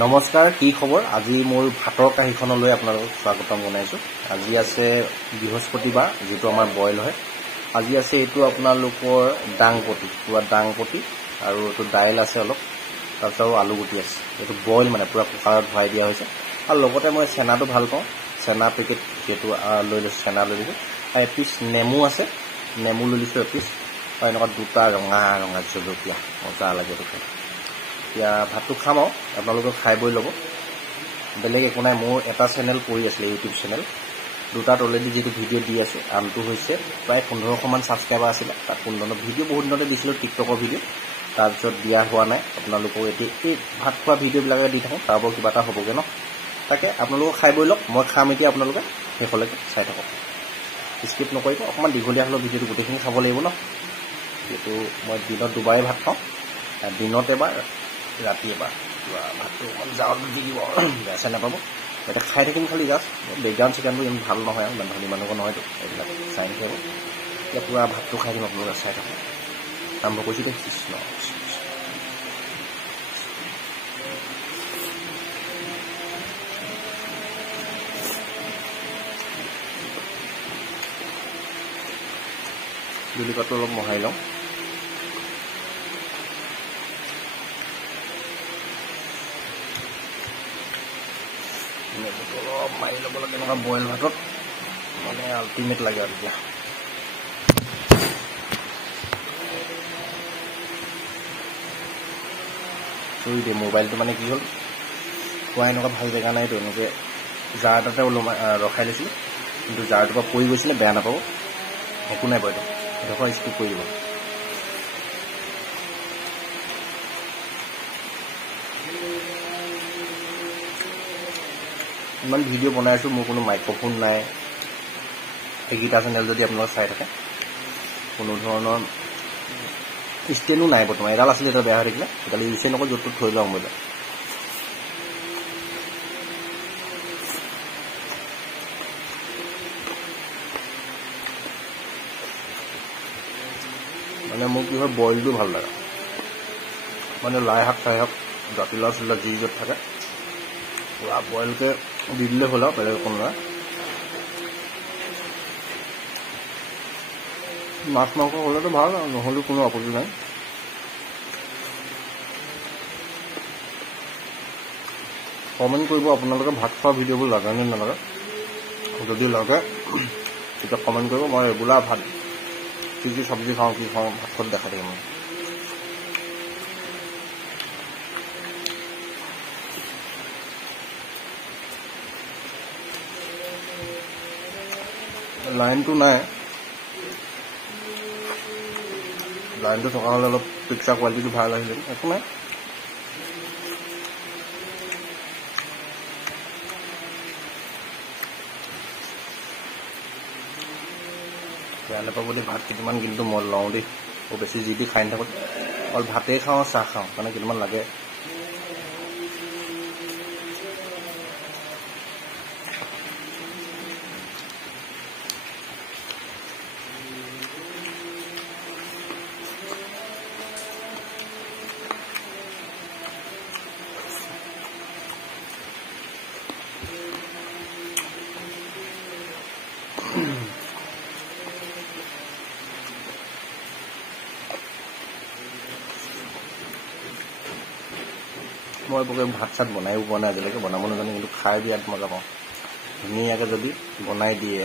নমস্কাৰ, কি খবৰ? আজি মোৰ ভাতৰ কাঁহীখনলৈ আপোনালোকক স্বাগতম জনাইছোঁ। আজি আছে বৃহস্পতিবাৰ, যিটো আমাৰ বইল হয়। আজি আছে এইটো আপোনালোকৰ ডাংপতি, পুৰা ডাংপতি, আৰু এইটো দাইল আছে অলপ, তাৰপিছত আৰু আলুগুটি আছে। এইটো বইল মানে পুৰা কুকাৰত ভৰাই দিয়া হৈছে। আৰু লগতে মই চেনাটো ভাল পাওঁ, চেনা পেকেট সেইটো লৈ লৈছোঁ, চেনা লৈ লৈছোঁ। আৰু এপিচ নেমু আছে, নেমু লৈ লৈছোঁ এপিচ, আৰু এনেকুৱা দুটা ৰঙা ৰঙা জলকীয়া, মজা লাগে এইটো খাই। এতিয়া ভাতটো খাম আৰু আপোনালোকে খাই বৈ ল'ব। বেলেগ একো নাই, মোৰ এটা চেনেল পৰি আছিলে, ইউটিউব চেনেল দুটাত অলৰেডি যিটো ভিডিঅ' দি আছে, আনটো হৈছে প্ৰায় 1500মান ছাবস্ক্ৰাইবাৰ আছিলে। তাত 15 ভিডিঅ' বহুত দিনতে দিছিলোঁ, টিকটকৰ ভিডিঅ', তাৰপিছত দিয়া হোৱা নাই। আপোনালোকক এতিয়া এই ভাত খোৱা ভিডিঅ'বিলাকে দি থাকোঁ, তাৰ পৰা কিবা এটা হ'বগৈ ন। তাকে আপোনালোকক খাই বৈ লওক, মই খাম এতিয়া, আপোনালোকে শেষলৈকে চাই থাকক, স্কিপ নকৰিব। অকণমান দীঘলীয়া হ'লেও ভিডিঅ'টো গোটেইখিনি খাব লাগিব ন। যিহেতু মই দিনত দুবাৰেই ভাত খাওঁ, দিনত এবাৰ, ৰাতি এবাৰ। ভাতটো অকণ জাৰত দি দিব, বেয়া চেয়া নাপাব। এতিয়া খাই থাকিম খালি জাষ্ট। বেকগ্ৰাউণ্ড চেকগ্ৰাউণ্ডটো ইমান ভাল নহয় আৰু, ইমান ধনী মানুহৰ নহয়তো, এইবিলাক চাই থাকিব। এতিয়া পূৰা ভাতটো খাই দিম, আপোনালোকে চাই থাকক। আৰম্ভ কৰিছোঁ দেই। কৃষ্ণ জুলিকাটো অলপ মোহাৰি লওঁ। অলপ মাৰি ল'ব লাগে এনেকুৱা বইল ভাতত, মানে আল্টিমেট লাগে আৰু এতিয়া। চৰি দিয়ে, মোবাইলটো মানে কি হ'ল, খোৱা এনেকুৱা ভাল জেগা নাইতো, এনেকৈ জাৰ এটাতে ৰখাই লৈছিলোঁ, কিন্তু জাৰটোৰ পৰা পৰি গৈছিলে, বেয়া নাপাব, একো নাই বাৰু, এইডোখৰ স্কিপ কৰি দিব। ইমান ভিডিঅ' বনাই আছোঁ, মোৰ কোনো মাইক্ৰফোন নাই। এইকেইটা চেনেল যদি আপোনালোকে চাই থাকে, কোনো ধৰণৰ ষ্টেণ্ডো নাই বৰ্তমান। এডাল আছিলে, এটা বেয়া হৈ থাকিলে, এডাল ইউজে নকৰোঁ, য'ত ত'ত থৈ লওঁ মই। মানে মোৰ কি হয়, বইলটো ভাল লাগে, মানে লাই শাক চাই শাক, জাতিলাও চাতিলাও যি য'ত থাকে পুৰা বইলকৈ দি দিলে হ'ল আৰু, বেলেগ কোনো নাই। মাছ মাংস হ'লেতো ভাল, নহ'লেও কোনো আপত্তি নাই। কমেণ্ট কৰিব আপোনালোকে ভাত খোৱা ভিডিঅ'বোৰ লাগে নে নালাগে। যদি লাগে তেতিয়া কমেণ্ট কৰিব, মই ৰেগুলাৰ ভাত কি কি চব্জি খাওঁ, কি খাওঁ, ভাতত দেখাই থাকিম। লাইনটো নাই, লাইনটো থকা হ'লে অলপ পিকচাৰ কোৱালিটিটো ভাল আহিলে, একো নাই। বেয়া নাপাব দেই, ভাত কেইটামান কিন্তু মই লওঁ দেই, বৰ বেছি যি টি খাই নাথাকোঁ, অকল ভাতেই খাওঁ, চাহ খাওঁ, কাৰণে কেইটামান লাগে। মই বৰকৈ ভাত চাত বনাইও পোৱা নাই আজিলৈকে, বনাব নাজানো, কিন্তু খাই বিৰাট মজা পাওঁ। ধুনীয়াকৈ যদি বনাই দিয়ে,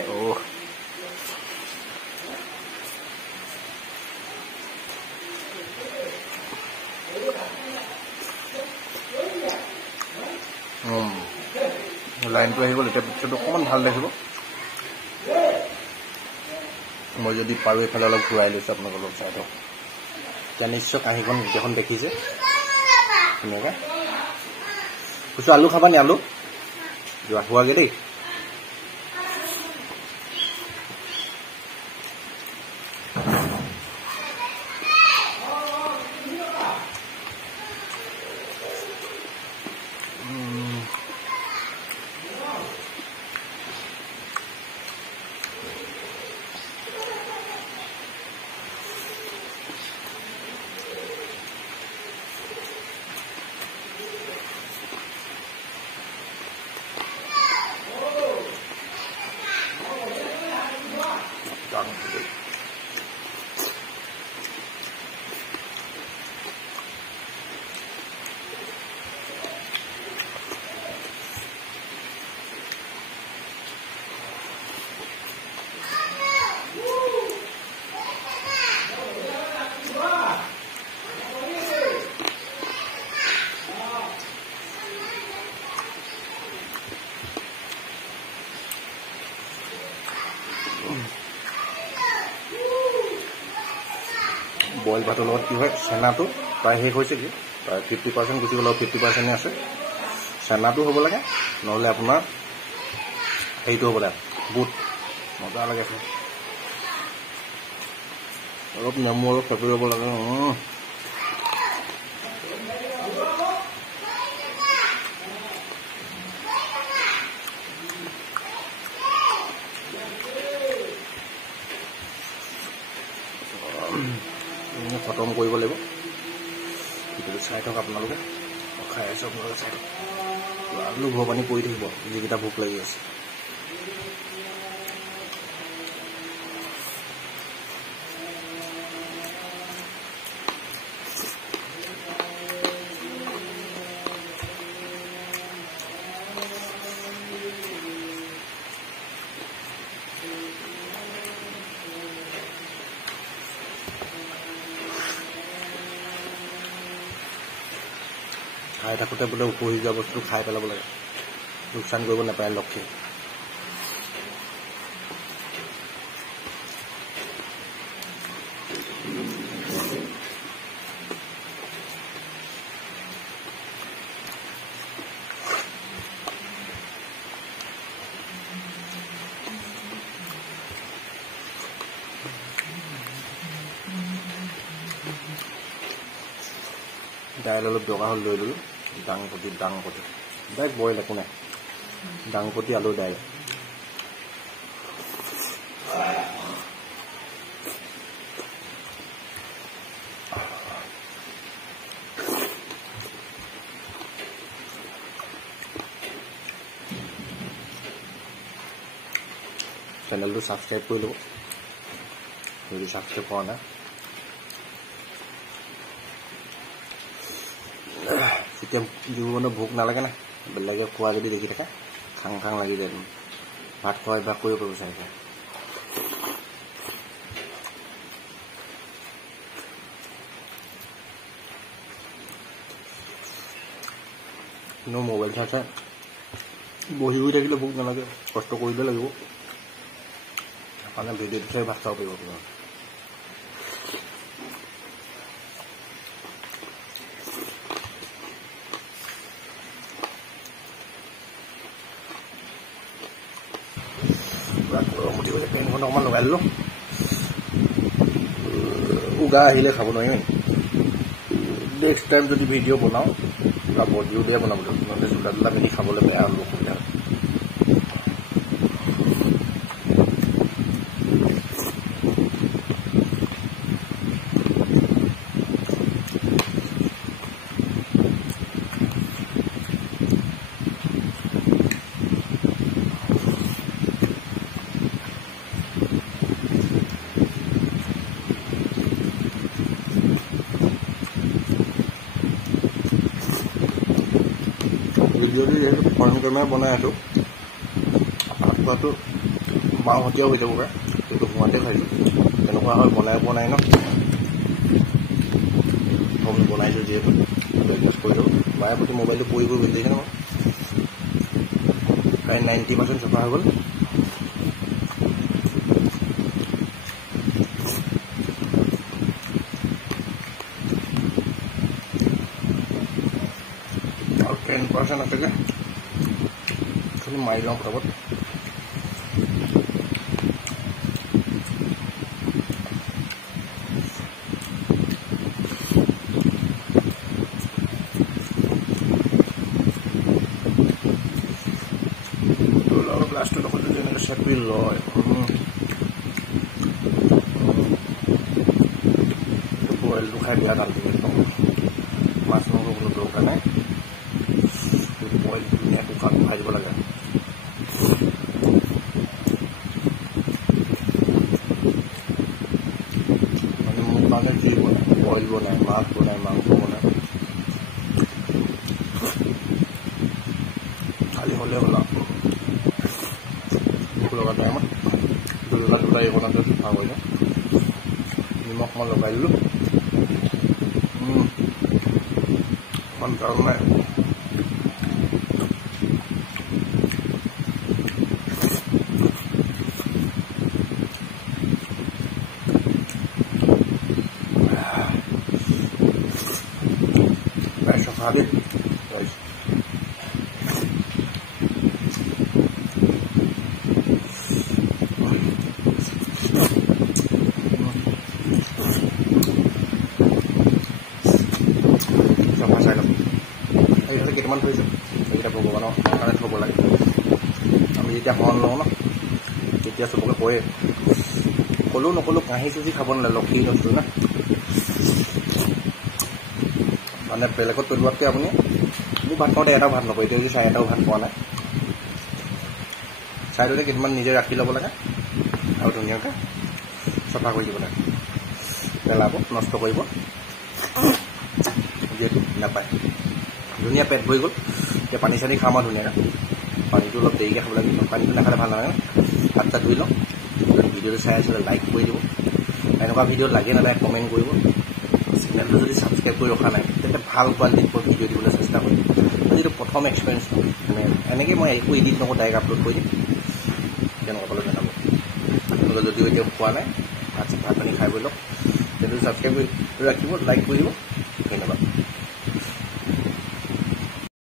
লাইনটো আহি গ'ল। এতিয়া পিকচাৰটো অকণমান ভাল দেখিব। মই যদি পাৰোঁ এইফালে অলপ ঘূৰাই লৈছোঁ, আপোনালোকে অলপ চাই দিয়ক। এতিয়া নিশ্চয় কাঁহীখন গোটেইখন দেখিছে ধুনীয়াকৈ। কৈছোঁ আলু খাবা নি? আলু যোৱা হোৱাগৈ দেই। বইল ভাতৰ লগত কি হয় চেনাটো প্ৰায় শেষ হৈছে কি প্ৰায় 50% গুচি গ'ল 50% আছে চেনাটো হ'ব লাগে নহ'লে আপোনাৰ সেইটো হ'ব লাগে বুট মজা লাগে অলপ নেমু অলপ চেপি ল'ব লাগে খতম কৰিব লাগিব ভিডিঅ'টো চাই থাকক আপোনালোকে খাই আছো আপোনালোকে চাই থাকক আলু ঘৰ পানী পৰি থাকিব যিকেইটা ভোক লাগি আছে খাই থাকোঁতে বোলে উপহি যোৱা বস্তু খাই পেলাব লাগে লোকচান কৰিব নাপায় লক্ষ্যে দাইল অলপ দৰকাৰ হ'ল লৈ ল'লোঁ ডাংপতি ডাইৰেক্ট বইল একো নাই ডাংপতি আলু দাইল চেনেলটো ছাবস্ক্ৰাইব কৰি ল'ব যদি ছাবস্ক্ৰাইব কৰা নাই যেতিয়া জীৱনত ভোক নালাগে না বেলেগে খোৱা যদি দেখি থাকে খাং খাং লাগি যায় ভাত খোৱা অভ্যাস কৰিব পাৰিব চাই কিন্তু মোবাইল চাই চাই বহি বহি থাকিলে ভোক নালাগে কষ্ট কৰিলে লাগিব সেইকাৰণে ভিডিঅ'টো চাই ভাত খাব পাৰিব আপোনাৰ পেনখন অকণমান লগাই দিলোঁ উগা আহিলে খাব নোৱাৰিম নেক্সট টাইম যদি ভিডিঅ' বনাওঁ বা বডিও দিয়ে বনাব লাগিব নহ'লে জোলা জোলা মেলি খাবলৈ বেয়া অলপ অসুবিধা ভিডিঅ'টো যিহেতু ফোন কেমেৰা বনাই আছোঁ ভাত খোৱাটো মাহঁতীয়াও হৈ যাব পাৰে কিন্তু হোৱাতে খাইছোঁ তেনেকুৱা হয় বনাই পোৱা নাই ন আমি বনাইছোঁ যিহেতু এডজাষ্ট কৰি দিওঁ মায়ে প্ৰতি মোবাইলটো পৰি গৈ গৈছে নহয় প্ৰায় 90% চফা হৈ গ'ল আৰু 10% আছেগৈ খালি মাৰি লওঁ ফটাফট গ্লাছটো লগত যদি এনেকৈ চেপি লয় বইলটো খাই বেয়া নালাগে মাছ মাংস কোনো দৰকাৰ নাই বইলটো ধুনীয়াকৈ খাই দিব লাগে মানে মোৰ কাৰণে যি বনায় বইল বনায় মাছ বনায় মাংস বনায় খালি হ'লে হ'ল লগা টাইমত দুটা দুটা এইখনতে চাফা কৰিলে নিমখ মই লগাই দিলোঁ অকণ কাৰণ নাই ভাবি চফা চাই ল'ম এইফালে কেইটামান থৈছোঁ এইকেইটা ভগৱানৰ কাৰণে থ'ব লাগে আমি যেতিয়া হৰণ লওঁ ন তেতিয়া চবকে কয়ে ক'লেও নক'লেও কাঁহী চুচি খাব নালাগে লক্ষী বস্তু না মানে বেলেগত পেলোৱাতকৈ আপুনি মোক ভাত খাওঁতে এটাও ভাত নকয় এতিয়া যদি চাই এটাও ভাত পোৱা নাই চাইডতে কেইটামান নিজে ৰাখি ল'ব লাগে আৰু ধুনীয়াকৈ চফা কৰি দিব লাগে পেলাব নষ্ট কৰিব যিহেতু নাপায় ধুনীয়া পেট ভৰি গ'ল এতিয়া পানী চানী খাম আৰু ধুনীয়াকৈ পানীটো অলপ দেৰিকৈ খাব লাগিব পানীটো নাখালে ভাল নালাগে হাত চাত ধুই লওঁ যদি ভিডিঅ'টো চাই আছিলে লাইক কৰি দিব এনেকুৱা ভিডিঅ' লাগে নালাগে কমেণ্ট কৰিব চেনেলটো যদি ছাবস্ক্ৰাইব কৰি ৰখা নাই তেতিয়া ভাল কোৱালিটিত মই ভিডিঅ' দিবলৈ চেষ্টা কৰিম যিটো প্ৰথম এক্সপিৰিয়েঞ্চ মানে এনেকৈ মই একো এডিট নকৰোঁ ডাইৰেক্ট আপলোড কৰি দিম তেনেকুৱা পালে জনাব আপোনালোকে যদিও এতিয়া খোৱা নাই ভাত পানী খাই বৈ লওক চেনেলটো ছাবস্ক্ৰাইব কৰি ৰাখিব লাইক কৰি দিব ধন্যবাদ